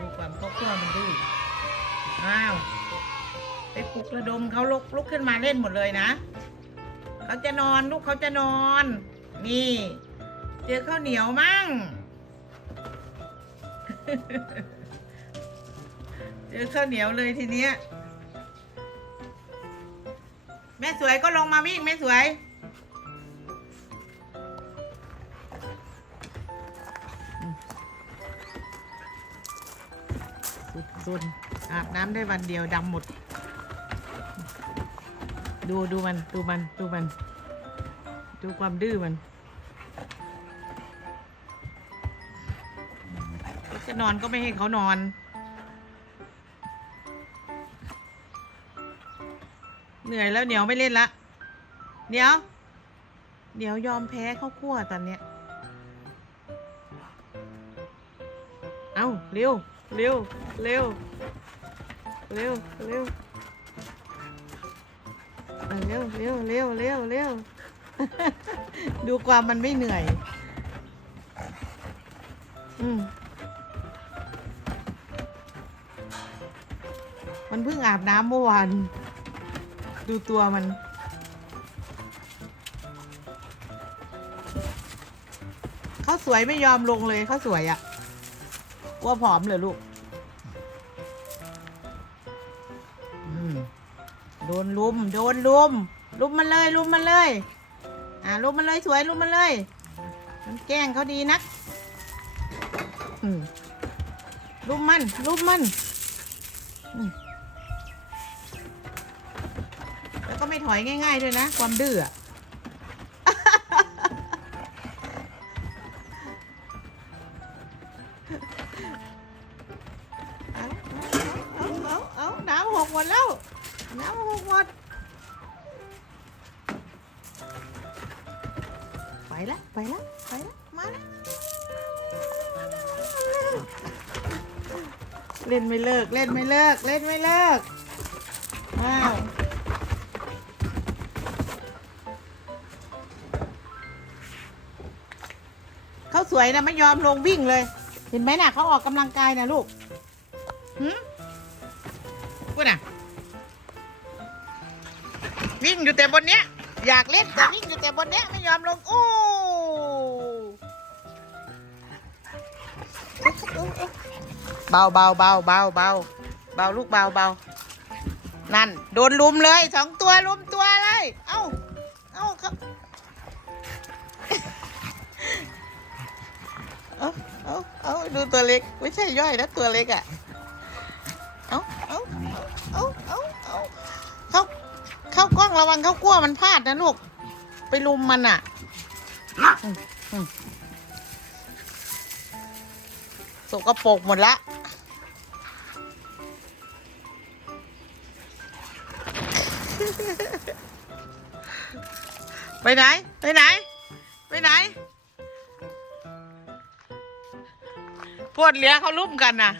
ดูความเขาขั้วมันดื้อ้าวไปปลุกระดมเขาลุกลุกขึ้นมาเล่นหมดเลยนะเขาจะนอนลูกเขาจะนอน นี่ เจอข้าวเหนียวมั่ง เจอข้าวเหนียวเลยทีเนี้ยแม่สวยก็ลงมาวิ่งแม่สวย สุดสุดอาบน้ำได้วันเดียวดำหมด ดูดูมันดูมันดูมัน ดูความดื้อมันจะนอนก็ไม่ให้เขานอนเหนื่อยแล้วเหนียวไม่เล่นละ เดี๋ยว เดี๋ยวยอมแพ้ข้าวคั่วตอนเนี้ย เอาเร็ว เร็ว เร็ว เร็ว เร็วเอาเร็ว เร็ว เร็ว เร็ว เร็ว ดูความมันไม่เหนื่อย อืมมันเพิ่งอาบน้ำเมื่อวาน ดูตัวมัน เขาสวยไม่ยอมลงเลยเขาสวยอะ่ะ กลัวผอมเลยลูกโดนลุม โดนลุม ลุมมันเลย ลุมมันเลย อ่าลุมมันเลยสวยลุมมันเลย มันแกล้งเขาดีนักลุมมัน ลุมมันมแล้วก็ไม่ถอยง่าย ๆ ด้วยนะ ความดื้อ เอาเอาเอาเอาน้ำหกหมดแล้ว น้ำหกหมด ไปละไปละไปละมาละเล่นไม่เลิก เล่นไม่เลิก เล่นไม่เลิก ว้าว เขาสวยนะไม่ยอมลงวิ่งเลย ห็นไหมน่ะเขาออกกำลังกายนะลูกหืมพูดน่ะ วิ่งอยู่แต่บนเนี้ย อยากเล่นแต่วิ่งอยู่แต่บนเนี้ยไม่ยอมลงอู้เบาเบาเบาเบาเบาเบาลูกเบาเบานั่น โดนลุมเลยสองตัวลุมตัวเลย เอ้า ตัวเล็ก ไม่ใช่ย่อยนะตัวเล็กอะ เอาเอาเอาเอาเอาเข้าเข้ากล้องระวังเข้ากลัวมันพลาดนะลูก ไปลุมมันอะสกปรกหมดละไปไหน ไปไหน ไปไหน พวดเหลี้ยเขาลุ่มกันนะ